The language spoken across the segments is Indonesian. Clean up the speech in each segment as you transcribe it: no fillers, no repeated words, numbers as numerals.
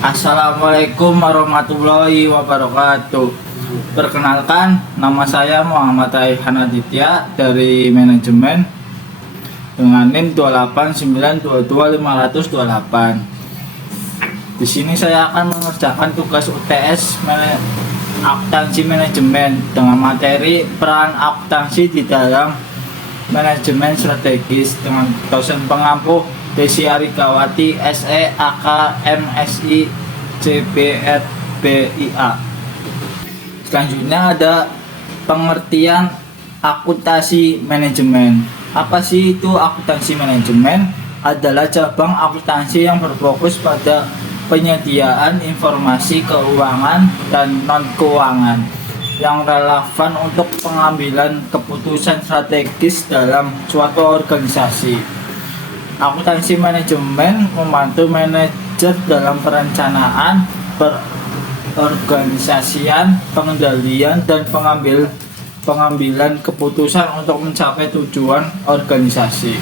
Assalamualaikum warahmatullahi wabarakatuh. Perkenalkan, nama saya Muhammad Raihan Aditya dari manajemen dengan NIM 289222528. Di sini saya akan mengerjakan tugas UTS akuntansi manajemen dengan materi peran akuntansi di dalam manajemen strategis dengan dosen pengampu Desi Arigawati SE AK MSI CBR BIA. Selanjutnya ada pengertian akuntansi manajemen. Apa sih itu akuntansi manajemen? Adalah cabang akuntansi yang berfokus pada penyediaan informasi keuangan dan non-keuangan yang relevan untuk pengambilan keputusan strategis dalam suatu organisasi. Akuntansi manajemen membantu manajer dalam perencanaan, perorganisasian, pengendalian, dan pengambilan keputusan untuk mencapai tujuan organisasi.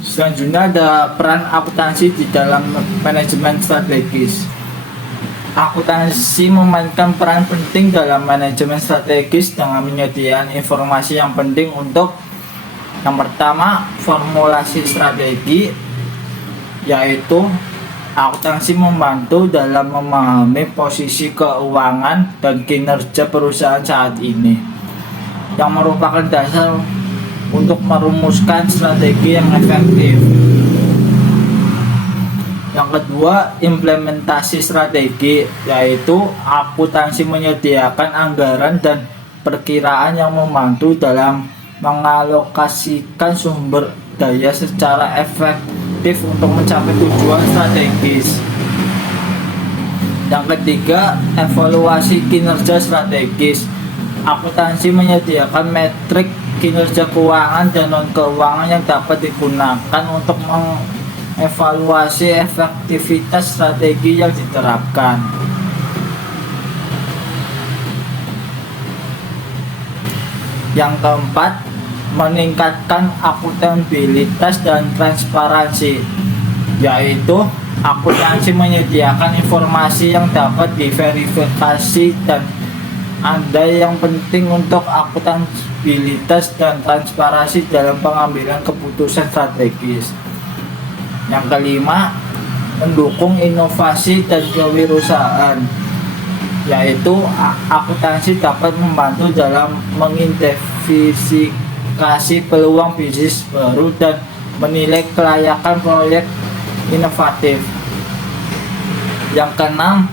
Selanjutnya ada peran akuntansi di dalam manajemen strategis. Akuntansi memainkan peran penting dalam manajemen strategis dengan menyediakan informasi yang penting untuk yang pertama, formulasi strategi, yaitu akuntansi membantu dalam memahami posisi keuangan dan kinerja perusahaan saat ini, yang merupakan dasar untuk merumuskan strategi yang efektif. Yang kedua, implementasi strategi, yaitu akuntansi menyediakan anggaran dan perkiraan yang membantu dalam mengalokasikan sumber daya secara efektif untuk mencapai tujuan strategis. Yang ketiga, evaluasi kinerja strategis. Akuntansi menyediakan metrik kinerja keuangan dan non-keuangan yang dapat digunakan untuk evaluasi efektivitas strategi yang diterapkan. Yang keempat, meningkatkan akuntabilitas dan transparansi, yaitu akuntansi menyediakan informasi yang dapat diverifikasi dan ada yang penting untuk akuntabilitas dan transparansi dalam pengambilan keputusan strategis. Yang kelima, mendukung inovasi dan kewirausahaan, yaitu akuntansi dapat membantu dalam mengidentifikasi peluang bisnis baru dan menilai kelayakan proyek inovatif. Yang keenam,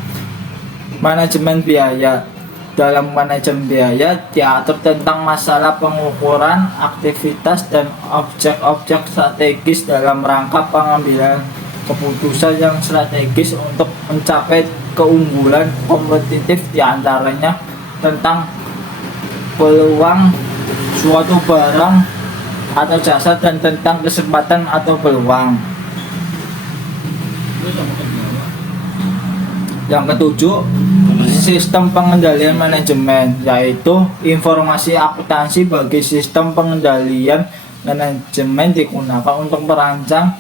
manajemen biaya. Dalam manajemen biaya diatur tentang masalah pengukuran aktivitas dan objek-objek strategis dalam rangka pengambilan keputusan yang strategis untuk mencapai keunggulan kompetitif, diantaranya tentang peluang suatu barang atau jasa dan tentang kesempatan atau peluang. Yang ketujuh, sistem pengendalian manajemen, yaitu informasi akuntansi bagi sistem pengendalian manajemen digunakan untuk merancang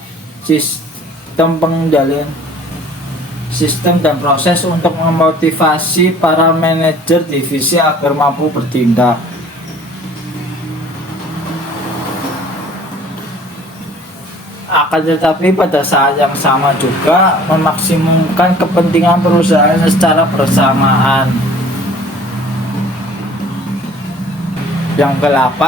sistem pengendalian sistem dan proses untuk memotivasi para manajer divisi agar mampu bertindak. Akan tetapi pada saat yang sama juga memaksimumkan kepentingan perusahaan secara bersamaan. Yang ke-8,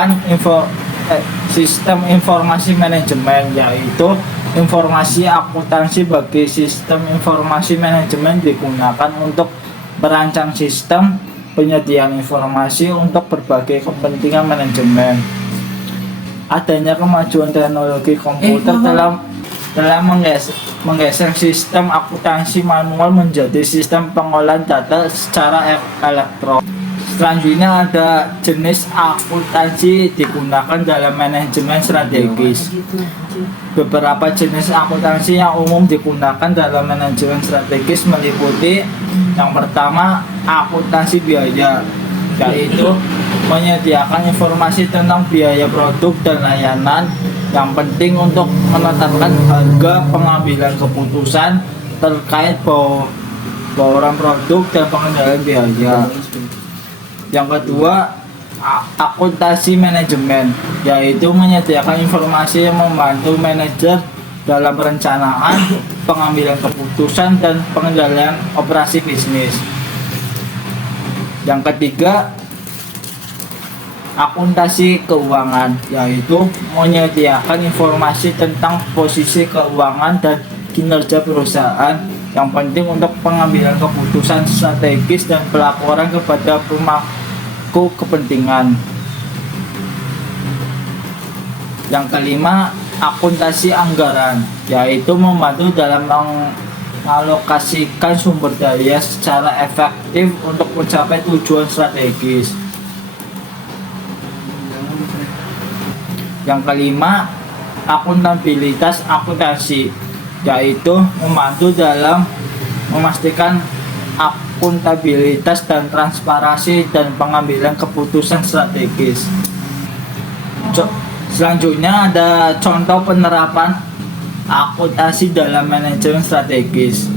sistem informasi manajemen, yaitu informasi akuntansi bagi sistem informasi manajemen digunakan untuk merancang sistem penyediaan informasi untuk berbagai kepentingan manajemen. Adanya kemajuan teknologi komputer telah menggeser sistem akuntansi manual menjadi sistem pengolahan data secara elektronik. Selanjutnya ada jenis akuntansi digunakan dalam manajemen strategis. Beberapa jenis akuntansi yang umum digunakan dalam manajemen strategis meliputi yang pertama, akuntansi biaya, yaitu menyediakan informasi tentang biaya produk dan layanan yang penting untuk menetapkan harga pengambilan keputusan terkait bauran produk dan pengendalian biaya. Yang kedua, akuntansi manajemen, yaitu menyediakan informasi yang membantu manajer dalam perencanaan, pengambilan keputusan, dan pengendalian operasi bisnis. Yang ketiga, akuntansi keuangan, yaitu menyediakan informasi tentang posisi keuangan dan kinerja perusahaan yang penting untuk pengambilan keputusan strategis dan pelaporan kepada pemangku kepentingan. Yang kelima, akuntansi anggaran, yaitu membantu dalam mengalokasikan sumber daya secara efektif untuk mencapai tujuan strategis. Yang kelima, akuntabilitas akuntansi, yaitu membantu dalam memastikan akuntabilitas dan transparansi dan pengambilan keputusan strategis. Selanjutnya ada contoh penerapan akuntansi dalam manajemen strategis.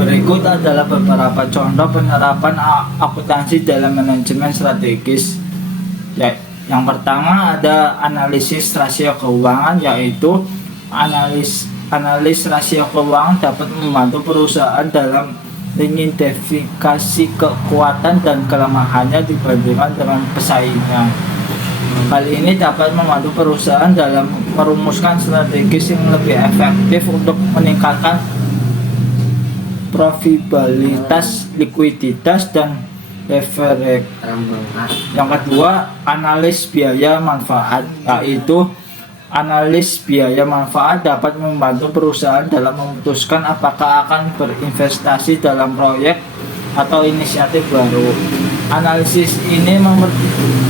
Berikut adalah beberapa contoh penerapan akuntansi dalam manajemen strategis. Yang pertama ada analisis rasio keuangan, yaitu analis rasio keuangan dapat membantu perusahaan dalam mengidentifikasi kekuatan dan kelemahannya dibandingkan dengan pesaingnya. Hal ini dapat membantu perusahaan dalam merumuskan strategi yang lebih efektif untuk meningkatkan profitabilitas, likuiditas, dan leverage. Yang kedua, analis biaya manfaat, yaitu analis biaya manfaat dapat membantu perusahaan dalam memutuskan apakah akan berinvestasi dalam proyek atau inisiatif baru. Analisis ini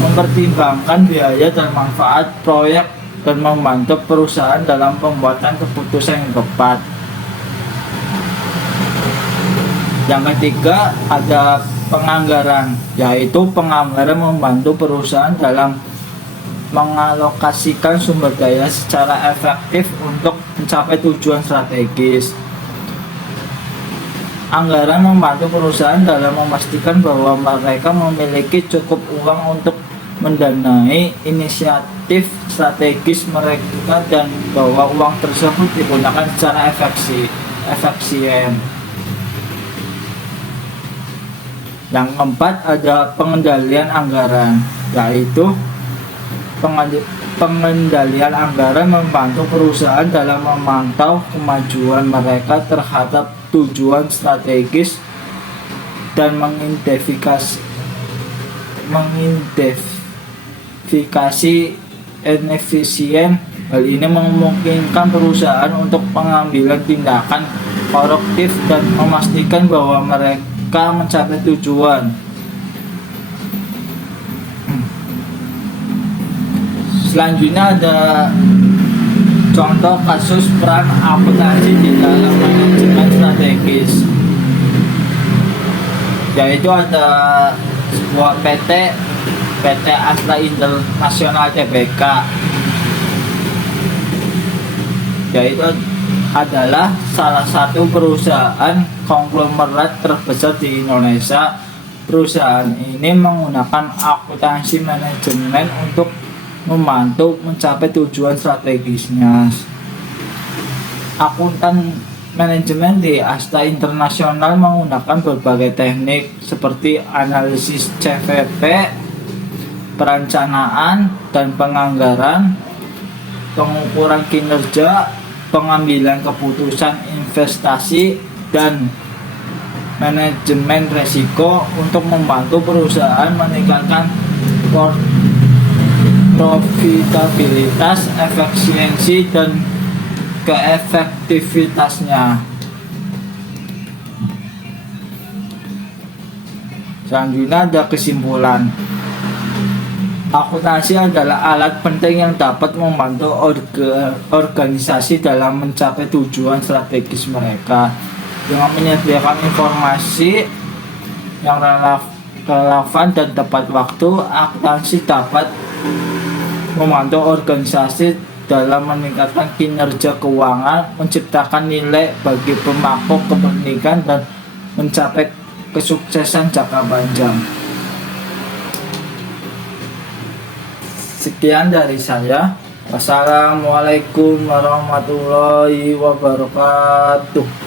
mempertimbangkan biaya dan manfaat proyek dan membantu perusahaan dalam pembuatan keputusan yang tepat. Yang ketiga ada penganggaran, yaitu penganggaran membantu perusahaan dalam mengalokasikan sumber daya secara efektif untuk mencapai tujuan strategis. Anggaran membantu perusahaan dalam memastikan bahwa mereka memiliki cukup uang untuk mendanai inisiatif strategis mereka dan bahwa uang tersebut digunakan secara efisien. Yang keempat ada pengendalian anggaran, yaitu pengendalian anggaran membantu perusahaan dalam memantau kemajuan mereka terhadap tujuan strategis dan mengidentifikasi inefisien. Hal ini memungkinkan perusahaan untuk mengambil tindakan korektif dan memastikan bahwa mereka mencapai tujuan. Selanjutnya ada contoh kasus peran akuntansi di dalam manajemen strategis, yaitu ada sebuah PT Astra International Tbk, yaitu adalah salah satu perusahaan konglomerat terbesar di Indonesia. Perusahaan ini menggunakan akuntansi manajemen untuk membantu mencapai tujuan strategisnya. Akuntan manajemen di Astra International menggunakan berbagai teknik seperti analisis CVP, perencanaan dan penganggaran, pengukuran kinerja, pengambilan keputusan investasi, dan manajemen risiko untuk membantu perusahaan meningkatkan profitabilitas, efisiensi, dan keefektivitasnya. Selanjutnya ada kesimpulan. Akuntansi adalah alat penting yang dapat membantu organisasi dalam mencapai tujuan strategis mereka. Dengan menyediakan informasi yang relevan dan tepat waktu, akuntansi dapat membantu organisasi dalam meningkatkan kinerja keuangan, menciptakan nilai bagi pemangku kepentingan, dan mencapai kesuksesan jangka panjang. Sekian dari saya. Wassalamualaikum warahmatullahi wabarakatuh.